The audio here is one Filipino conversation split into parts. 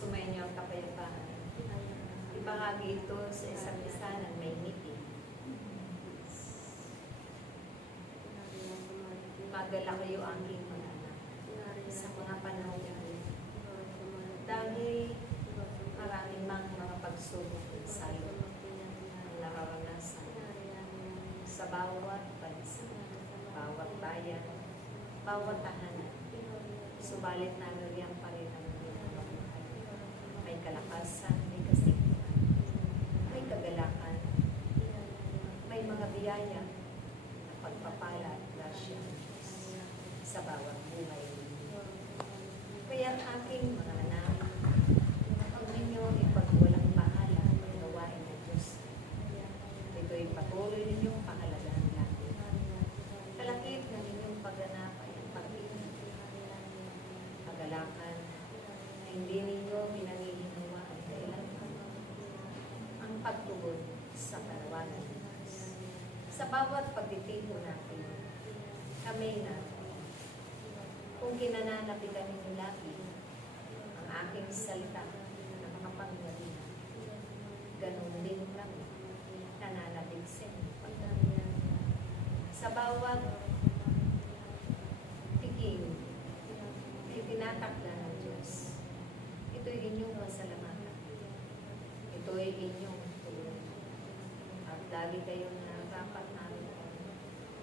sumainyo ang kapayapaan. Ibahagi ito sa isang lisanan may ngiti. Madala kayo aking mga anak sa mga panahon dahil maraming mga pagsubok sa iyo ang nararanasan sa bawat bansa, bawat bayan, bawat tahanan. Subalit nangyarihan pa rin ang iyong buhay. May kalakasan, may kasiglahan, may kagalakan, may mga biyaya na pagpapala at grasya sa bawat buhay. Kaya aking mga anak, huwag ninyo ipagwalang bahala ang gawain ng Diyos. Ito'y patuloy ninyong pahalagahan lagi. Kalakip na ninyong pagganap ay ang pag-ibig, kagalakan, na hindi ninyo pinangihinawa ang kailanman, ang pagtugon sa karawanan ng Diyos. Sa bawat pagtitipo natin, kami na kung kinananapigan ninyo lagi ang aking salita na makapangyarihan, ganun din kami nananabig sa inyo. Sa bawat tiging itinatakda ng Diyos, ito'y inyong masalamatan. Ito'y inyong tulong. At lagi kayong narapat naroon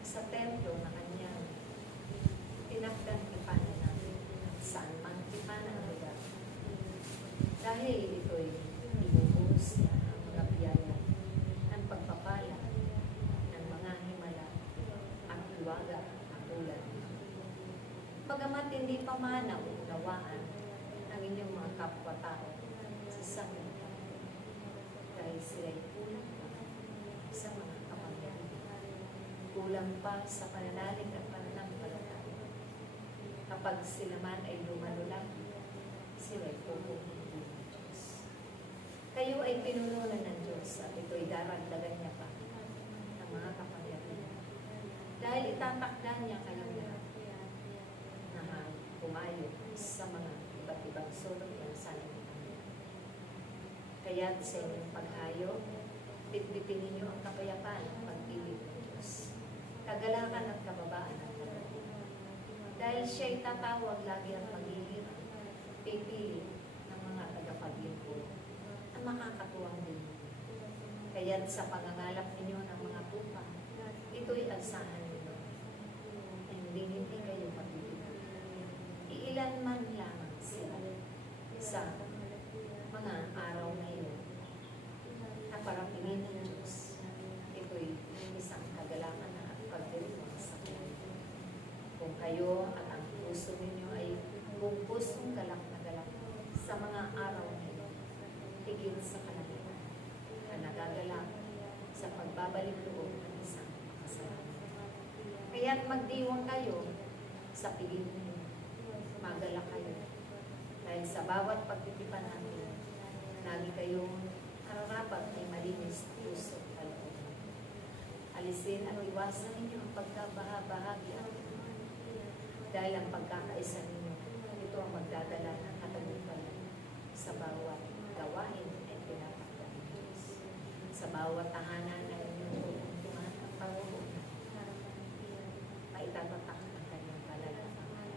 sa templo na kanyang tinakdang tipanan natin at saan mang tipanan ang lugar. Dahil ito'y ibubuhos niya ang mga biyaya ng pagpapala ng mga himala at iwaga ng ulan. Bagamat hindi pa man naunawaan ng inyong mga kapwa-tao sa sanglibutan, dahil sila'y kulang pa sa mga kapangyarihan, kulang pa sa pananalig at pananampalataya. Kapag sila man ay lumalulang, sila'y pupunin ng Diyos. Kayo ay pinununan ng Diyos at ito'y daragdagan niya pa ng mga kapangyarihan. Dahil itatakda niya kayong lahat na pumayo sa mga iba't ibang sulok ng sanlibutan. Kaya't sa inyong paghayo, bitbitin ninyo ang kapayapaan at pag-ibig ng Diyos, kagalakan at kababaan ng Diyos. Dahil siya'y tatawag lagi ang paghihirap, pipili ng mga tagapaglingkod na makakatuwang din. Kaya't sa pangangalap ninyo ng mga tupa, ito'y alsahan ninyo. Hindi kayo pagbibigan. Iilan man lamang sila sa mga araw na iyon na parapingin ng Diyos. Ito'y isang kagalakan na at pagdiriwang sa kanya. Kung kayo at ang puso ninyo ay buong pusong galak na galak sa mga araw na ito, higit sa kalangitan na nagagalak sa pagbabalik loob ng isang makasalanan. Kaya't magdiwang kayo sa piling ninyo, magalak kayo, dahil sa bawat pagtitipan natin, lagi kayong nararapat ay malinis puso at kalooban. Alisin at iwasan ninyo ang pagkabaha-bahagi at dahil ang pagkakaisa ninyo, ito ang magdadala ng katagumpayan sa bawat gawain ay pinatakda ng Diyos. Sa bawat tahanan na inyong tulungan ang pangunguna, maitatatak ang kanyang kalalaman.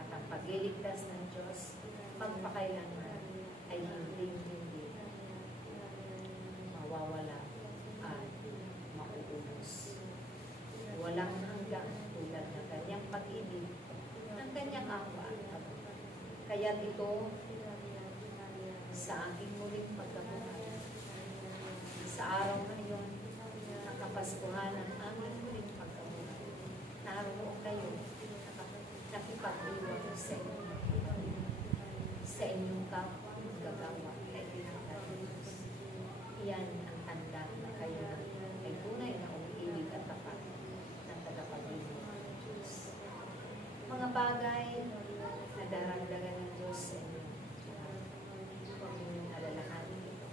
At ang pagliligtas ng Diyos, magpakailanman ay hindi mawawala at mauubos. Walang hanggang tulad ng kanyang pag-ibig, ng kanyang awa at kabut. Kaya dito, sa aking muling pagkabuhay, sa araw na iyon, ang kapaskuhan ng aming muling pagkabuhay, naroon kayo, nakipag-iwag sa inyong sa inyong kapwa gagawa ay pinagdadalus. Iyan ang tanda na kayo ay tunay na umiibig at tapat ng tagapag-ibig ng Diyos. Mga bagay na daragdagan ng Diyos sa inyo. Kung inyong alalahanin ito,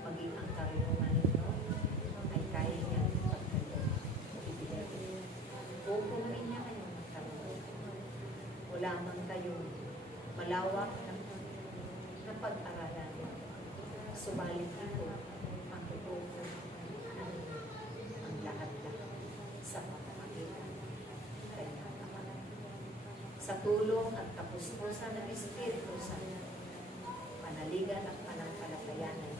maging ang karunungan ninyo ay kaya niya pagkaloob o ibigay. Pupunuin niya kayong karunungan. O lamang kayo malawak na pag-aralan. Subalit ito, matututo ang lahat-lahat sa pamamagitan ng kanyang Ama. Sa tulong at kapuspusan ng Espiritu Santo, panaligan at panampalatayanan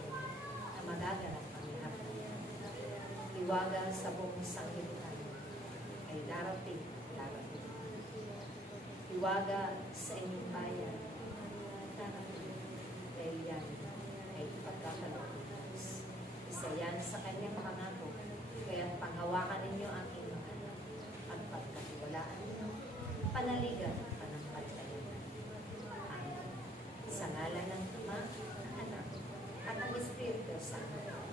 na magaganap ang lahat ng yan. Iwaga sa buong sanglibutan ay darating. Iwaga sa inyong bayan, darating. Dahil yan ay pagkakaloob ng Diyos. Isa yan sa kanyang pangako. Kaya panghawakan ninyo ang inyong anak at pagkatiwalaan ninyo, panaligan at panampalatayanan. Amen. Sa ngalan ng Ama, ng Anak, at ng Espiritu Santo.